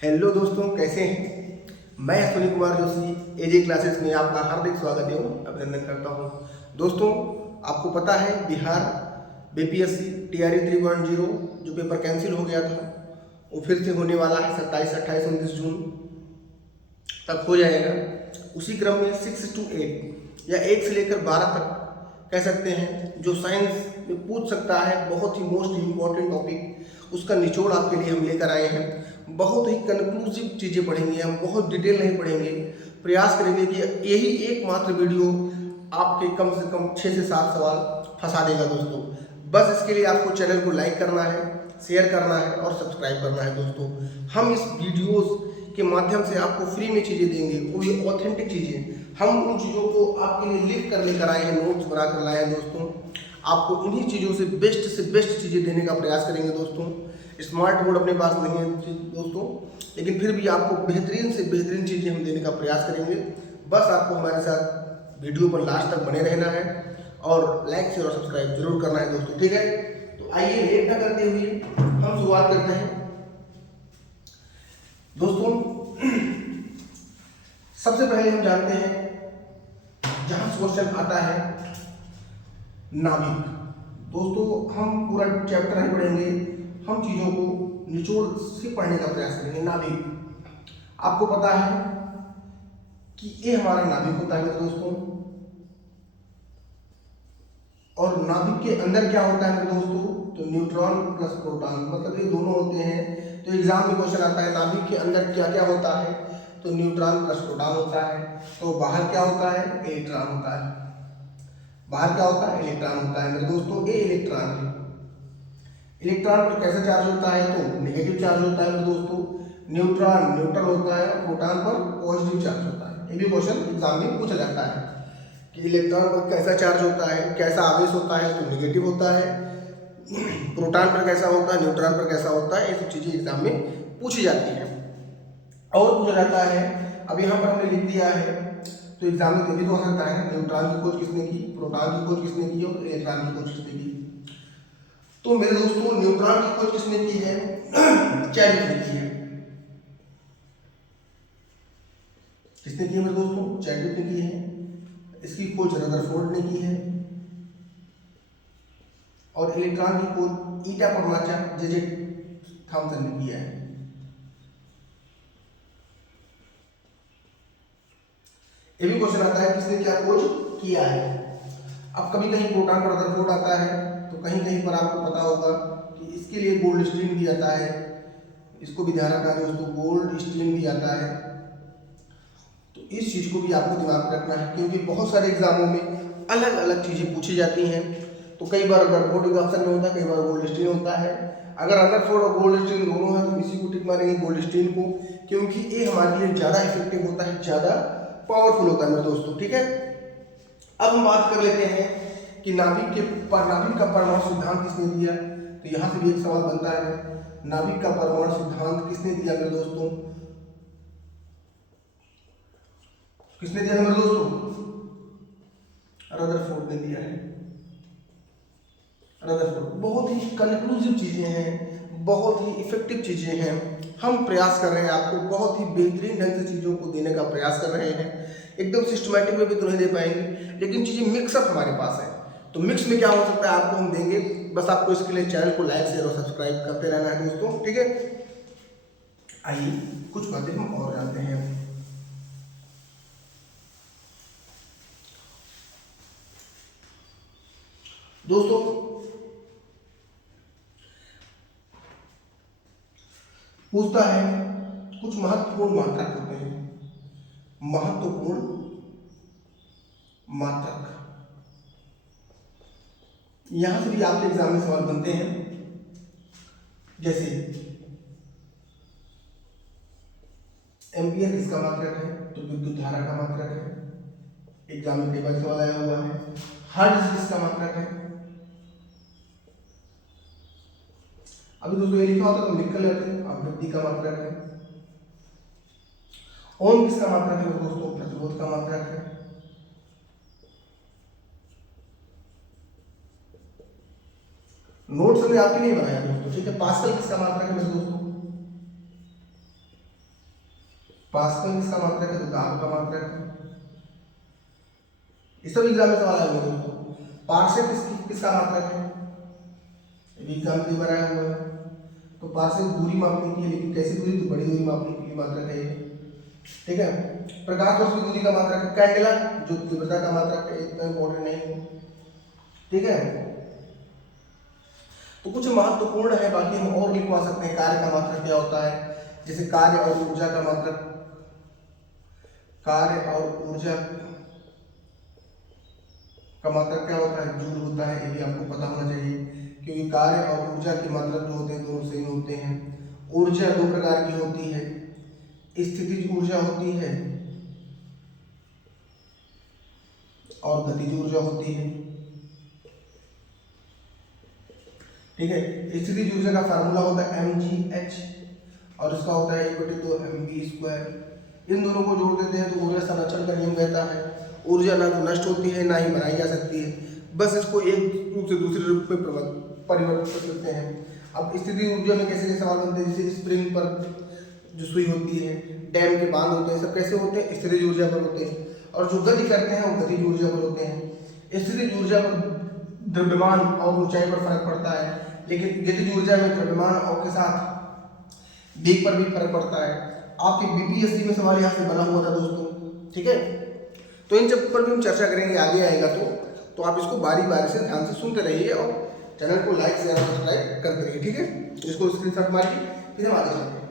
Hello दोस्तों, कैसे हैं। मैं अश्विनी कुमार जोशी एजे क्लासेस में आपका हार्दिक स्वागत एवं अभिनंदन करता हूं। दोस्तों, आपको पता है बिहार बीपीएससी टीआरई 3.0 जो पेपर कैंसिल हो गया था वो फिर से होने वाला है 27, 28, 29 जून तक हो जाएगा। उसी क्रम में 6 to 8 या 1 से लेकर 12 तक कह सकते हैं जो साइंस में पूछ सकता है, बहुत ही मोस्ट इम्पॉर्टेंट टॉपिक उसका निचोड़ आपके लिए हम लेकर आए हैं। बहुत ही कंक्लूसिव चीज़ें पढ़ेंगे हम, बहुत डिटेल नहीं पढ़ेंगे। प्रयास करेंगे कि यही एकमात्र वीडियो आपके कम से कम 6 से 7 सवाल फंसा देगा दोस्तों। बस इसके लिए आपको चैनल को लाइक करना है, शेयर करना है और सब्सक्राइब करना है दोस्तों। हम इस वीडियोस के माध्यम से आपको फ्री में चीज़ें देंगे, वो भी ऑथेंटिक चीज़ें। हम उन चीज़ों को आपके लिए लिख कर लेकर आए हैं, नोट्स बना कर लाए हैं दोस्तों। आपको इन्हीं चीज़ों से बेस्ट चीज़ें देने का प्रयास करेंगे दोस्तों। स्मार्ट बोर्ड अपने पास नहीं है दोस्तों, लेकिन फिर भी आपको बेहतरीन से बेहतरीन चीज़ें हम देने का प्रयास करेंगे। बस आपको हमारे साथ वीडियो पर लास्ट तक बने रहना है और लाइक शेयर और सब्सक्राइब जरूर करना है दोस्तों, ठीक है। तो आइए लेट न करते हुए हम शुरुआत करते हैं दोस्तों। सबसे पहले हम जानते हैं जहां क्वेश्चन आता है नाभिक। दोस्तों, हम पूरा चैप्टर नहीं पढ़ेंगे, हम चीजों को निचोड़ से पढ़ने का प्रयास करेंगे। नाभिक, आपको पता है कि ये हमारा नाभिक होता है दोस्तों, और नाभिक के अंदर क्या होता है दोस्तों, तो न्यूट्रॉन प्लस प्रोटॉन, मतलब ये दोनों होते हैं। तो एग्जाम में क्वेश्चन आता है नाभिक के अंदर क्या क्या होता है, तो न्यूट्रॉन प्लस प्रोटॉन होता है। तो बाहर क्या होता है, इलेक्ट्रॉन होता है। बाहर क्या होता है, इलेक्ट्रॉन होता है मेरे दोस्तों। ये इलेक्ट्रॉन है। इलेक्ट्रॉन पर कैसा चार्ज होता है, तो नेगेटिव चार्ज होता है मेरे दोस्तों। न्यूट्रॉन न्यूट्रल होता है, प्रोटॉन पर पॉजिटिव चार्ज होता है। ये भी क्वेश्चन एग्जाम में पूछा जाता है कि इलेक्ट्रॉन पर कैसा चार्ज होता है, कैसा आवेश होता है, तो नेगेटिव होता है। प्रोटॉन पर कैसा होता है, न्यूट्रॉन पर कैसा होता है, ये सब चीजें एग्जाम में पूछी जाती हैं और पूछा जाता है। अब यहाँ पर हमने लिख दिया है, तो एग्जाम में भी तो हो सकता है न्यूट्रॉन की खोज किसने की, प्रोटॉन की खोज किसने की और इलेक्ट्रॉन की खोज किसने की। तो मेरे दोस्तों, न्यूट्रॉन की खोज किसने की है, चैडविक ने की है। किसने की है मेरे दोस्तों, चैडविक ने की है। इसकी खोज रदरफोर्ड ने की है और इलेक्ट्रॉन की खोज ईटा परमाचा जे थॉमसन ने किया है। ये भी क्वेश्चन आता है किसने क्या खोज किया है। अब कभी कहीं प्रोटॉन पर रदरफोर्ड आता है, तो कहीं कहीं पर आपको पता होगा कि इसके लिए गोल्डस्टीन भी आता है। इसको भी ध्यान रखना है दोस्तों, गोल्डस्टीन भी आता है। तो इस चीज को भी आपको दिमाग में रखना है, क्योंकि बहुत सारे एग्जामों में अलग अलग चीजें पूछी जाती हैं। तो कई बार रदरफोर्ड के ऑप्शन में होता है, कई बार गोल्डस्टीन होता है। अगर रदरफोर्ड और गोल्डस्टीन दोनों है तो इसी को टिक मारेंगे, गोल्डस्टीन को, क्योंकि ये हमारे लिए ज्यादा इफेक्टिव होता है, ज्यादा पावरफुल होता है मेरे दोस्तों, ठीक है। अब हम बात कर लेते हैं कि नाभिक का परमाणु सिद्धांत किसने दिया। तो यहां से भी एक सवाल बनता है, नाभिक का परमाणु सिद्धांत किसने दिया मेरे दोस्तों, किसने दिया मेरे दोस्तों, रदरफोर्ड ने दिया है। रदरफोर्ड। बहुत ही कंक्लूसिव चीजें हैं, बहुत ही इफेक्टिव चीजें हैं। हम प्रयास कर रहे हैं आपको बहुत ही बेहतरीन ढंग से चीजों को देने का प्रयास कर रहे हैं। एकदम सिस्टमैटिक में भी तो नहीं दे पाएंगे, लेकिन चीजें मिक्सअप हमारे पास है। तो मिक्स में क्या हो सकता है आपको हम देंगे। बस आपको इसके लिए चैनल को लाइक शेयर और सब्सक्राइब करते रहना है दोस्तों, ठीक है। आइए कुछ बातें हम और जानते हैं दोस्तों। पूछता है कुछ महत्वपूर्ण मात्रक होते हैं, महत्वपूर्ण मात्रक। यहां से भी आपके एग्जाम में सवाल बनते हैं, जैसे एम्पियर किसका मात्रक है, तो विद्युत धारा का मात्रक है। एग्जाम में कई बार सवाल आया हुआ है। हर्ट्ज किसका मात्रक है। अभी दोस्तों ये लिखा होता तो लिख कर लेते हैं, आवृत्ति का मात्रक है। ओम किसका मात्रक है दोस्तों, प्रतिरोध का मात्रक है। नोट्स हमने आपके लिए बनाया दोस्तों, ठीक है। पास्कल किसका मात्रक है मेरे दोस्तों, पास्कल किसका मात्रक है? तो दाब का मात्रक है। इस सब एग्जाम में सवाल आएंगे दोस्तों। पार्सेक किसका मात्रक है? एग्जाम में बनाया हुआ है। तो पार्सेक दूरी मापने की है, लेकिन कैसी दूरी? तो बड़ी दूरी मापने की मात्रक है ये। ठीक है। प्रकाश वर्ष की दूरी का मात्रक है कैंडेला, जो तीव्रता का मात्रक है, इतना इंपॉर्टेंट नहीं है। ठीक है। तो कुछ महत्वपूर्ण है, बाकी हम और लिखवा सकते हैं। कार्य का मात्रक क्या होता है? जैसे कार्य और ऊर्जा का मात्रक, कार्य और ऊर्जा का मात्रक क्या होता है? जूल होता है। ये भी आपको पता होना चाहिए, क्योंकि कार्य और ऊर्जा की मात्रक जो होते हैं दोनों सेम होते हैं। ऊर्जा दो प्रकार की होती है, स्थितिज ऊर्जा होती है और गतिज ऊर्जा होती है। ठीक है। स्थितिज ऊर्जा का फार्मूला होता है mgh और उसका होता है 1/2 mv²। इन दोनों को जोड़ देते हैं तो ऊर्जा संरक्षण का नियम कहता है ऊर्जा ना तो नष्ट होती है ना ही बनाई जा सकती है, बस इसको एक रूप से दूसरे रूप में परिवर्तित करते हैं। अब स्थितिज ऊर्जा में कैसे कैसे सवाल बनते हैं? जैसे स्प्रिंग पर जो सुई होती है, डैम के बांध होते हैं, सब कैसे होते हैं? स्थितिज ऊर्जा पर होते हैं। और जो गति करते हैं वो गतिज ऊर्जा पर होते हैं। स्थितिज ऊर्जा पर द्रव्यमान और ऊंचाई पर फर्क पड़ता है, लेकिन गतिज ऊर्जा में द्रव्यमान और के साथ वेग पर भी फर्क पड़ता है। आपके बीपीएससी में सवाल यहाँ से बना हुआ था दोस्तों। ठीक है। तो इन सब पर भी हम चर्चा करेंगे, आगे आएगा तो आप इसको बारी बारी से ध्यान से सुनते रहिए और चैनल को लाइक शेयर और सब्सक्राइब करते रहिए। ठीक है। तो इसको स्क्रीनशॉट मारिए, फिर हम आगे चलते हैं।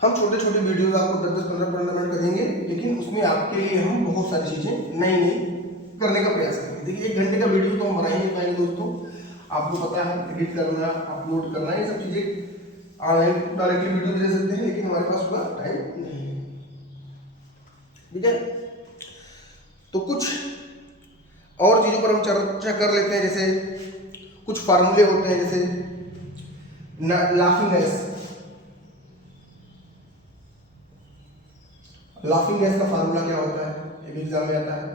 हम छोटे छोटे वीडियोज आपको 10-15 मिनट का देंगे, लेकिन उसमें आपके लिए हम बहुत सारी चीज़ें नई नई करने का प्रयास करेंगे। देखिए 1 घंटे का वीडियो तो हम बना ही नहीं पाएंगे दोस्तों, आपको पता है एडिट करना, अपलोड करना, ये सब चीज़ें ऑनलाइन डायरेक्टली वीडियो दे सकते हैं, लेकिन हमारे पास उतना टाइम नहीं है। ठीक है। तो कुछ और चीज़ों पर हम चर्चा कर लेते हैं। जैसे कुछ फार्मूले होते हैं, जैसे लाफिंग गैस। लाफिंग गैस का फार्मूला क्या होता है? ये भी एग्जाम में आता है।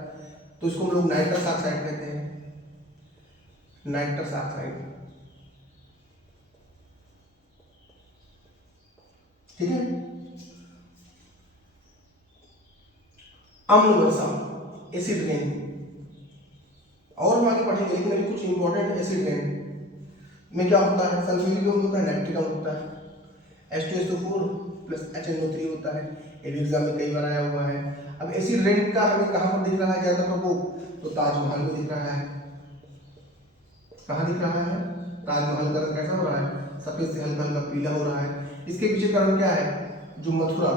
तो इसको हम लोग नाइट्रस ऑक्साइड कहते हैं, नाइट्रस ऑक्साइड। ठीक है। अम्ल वर्षा, एसिड रेन, और हम आगे पढ़ेंगे, लेकिन अभी कुछ इंपॉर्टेंट। एसिड रेन में क्या होता है? सल्फ्यूरिक अम्ल होता है, नाइट्रिक अम्ल होता है, H2SO4 प्लस HNO3 होता है। ये भी एग्जाम में कई बार आया हुआ है। अब एसिड रेन का हमें कहाँ पर दिख रहा है ज्यादा प्रकोप? तो ताजमहल में दिख रहा है। कहाँ दिख रहा है? ताजमहल का रंग कैसा हो रहा है? सफेद से हल्का हल्का पीला हो रहा है। इसके पीछे कारण क्या है? जो मथुरा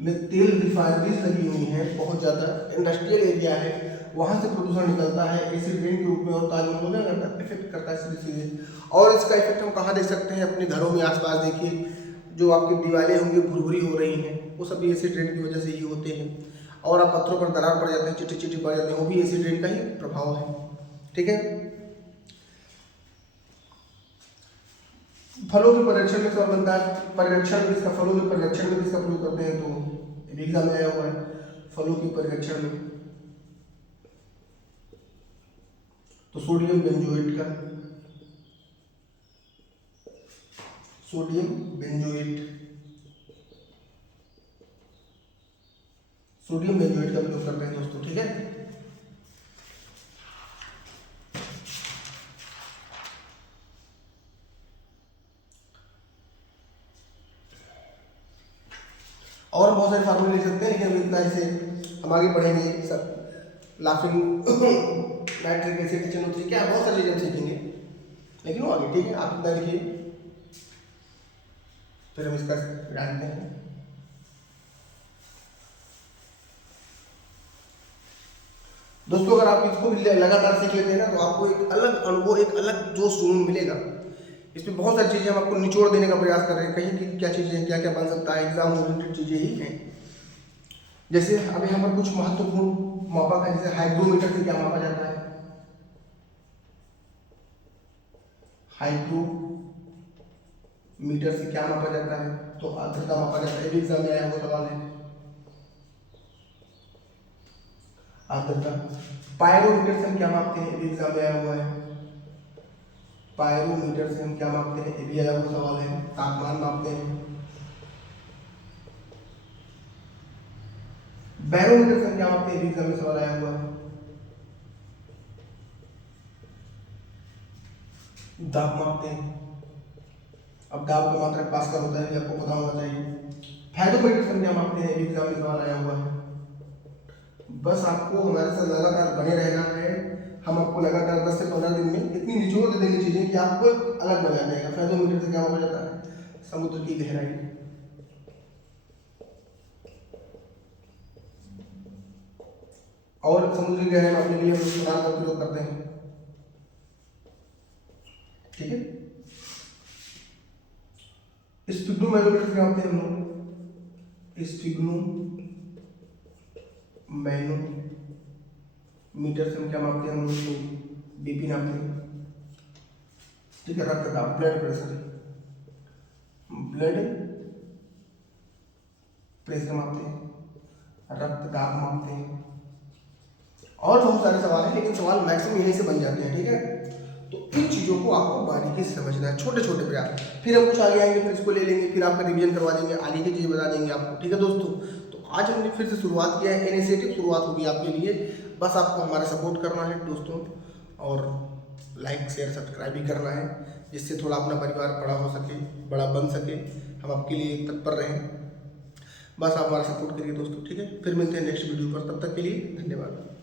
में तेल रिफाइनरीज लगी हुई हैं, बहुत ज़्यादा इंडस्ट्रियल एरिया है, वहाँ से प्रदूषण निकलता है एसिड रेन के रूप में, और ताजमहल में क्या इफेक्ट करता है सीधे सीधे। और इसका इफेक्ट हम कहाँ देख सकते हैं? अपने घरों में आसपास देखिए, जो आपकी दीवारें होंगी भुरभुरी हो रही हैं, वो सब भी एसिड रेन की वजह से ही होते हैं। और आप पत्थरों पर दरार पड़ जाते हैं, चिट्टी चिट्टी पड़ जाते हैं, वो भी एसिड रेन का ही प्रभाव है। ठीक है। फलों के परिरक्षण में क्या बनता है? परिरक्षण किसका? फलों के परिरक्षण में किसका प्रयोग करते हैं? तो एग्जाम में आया हुआ है, फलों के परिरक्षण में तो सोडियम बेंजोएट का, सोडियम बेंजोएट, सोडियम बेंजोएट का प्रयोग करते हैं दोस्तों। ठीक है। और बहुत सारे फार्मूले लिख सकते हैं, लेकिन अभी इतना ऐसे हम आगे पढ़ेंगे सब लाफिंग नाइट्रिक एसिड, HNO3, क्या बहुत सारी चीज़ें सीखेंगे, लेकिन वो आगे। ठीक है। आप इतना लिखिए, फिर हम इसका जानते हैं। दोस्तों अगर आप इसको भी लगातार सीख लेते हैं ना, तो आपको एक अलग अनुभव, एक अलग जोश जुनून मिलेगा। इसमें बहुत सारी चीज़ें हम आपको निचोड़ देने का प्रयास कर रहे हैं, कहीं की क्या चीज़ें, क्या क्या बन सकता है, एग्जाम ओरिएंटेड चीज़ें ही हैं। जैसे अभी यहाँ पर कुछ महत्वपूर्ण मापक है, जैसे हाइग्रोमीटर से क्या मापा जाता है? हाइग्रोमीटर से क्या मापा जाता है? तो आर्द्रता मापा जाता है। एग्जाम में आया हुआ सवाल है, आर्द्रता। पायरोमीटर से हम क्या मापते हैं? एग्जाम में आया हुआ है, पायरोमीटर से हम क्या मापते हैं, ये भी आया हुआ सवाल है। तापमान मापते हैं। बैरोमीटर से हम क्या मापते हैं, ये भी एग्जाम में सवाल आया हुआ है। दाब मापते हैं। अब दाब का मात्रक पास्कल होता है, आपको पता होना चाहिए। फाइडोमीटर से हम क्या मापते हैं, ये भी एग्जाम में सवाल आया हुआ है। बस आपको हमारे साथ लगातार बने रहना है। हम आपको लगातार 10 से 15 दिन में इतनी निचोड़ दे देंगे चीजें कि आपको अलग मजा आ जाएगा। फाइडोमीटर से क्या मापा जाता है, समुद्र की गहराई। और समुद्र की गहराई मापने के लिए हम सोनार का प्रयोग करते हैं। ठीक है। स्पिग्नोमेट्रोमीटर से क्या मापते हैं हम लोग, स्पिग्नोमेट्रोमीटर से हम क्या मापते हैं, हम लोग बीपी नापते हैं। ठीक है। रक्तदाब, ब्लड प्रेशर मापते हैं, रक्तदाब मापते हैं। और बहुत सारे सवाल हैं, लेकिन सवाल मैक्सिमम यहीं से बन जाते हैं। ठीक है। तो इन चीज़ों को आपको बारीकी से समझना है, छोटे छोटे प्रयास। फिर हम कुछ आगे आएंगे, फिर इसको ले लेंगे, फिर आपका रिवीजन करवा देंगे, आगे की चीज़ें बता देंगे आपको। ठीक है दोस्तों, तो आज हमने फिर से शुरुआत किया है, इनिशिएटिव शुरुआत होगी आपके लिए। बस आपको हमारा सपोर्ट करना है दोस्तों, और लाइक शेयर सब्सक्राइब भी करना है, जिससे थोड़ा अपना परिवार बड़ा हो सके, बड़ा बन सके, हम आपके लिए तत्पर रहें। बस आप हमारा सपोर्ट करिए दोस्तों। ठीक है। फिर मिलते हैं नेक्स्ट वीडियो पर, तब तक के लिए धन्यवाद।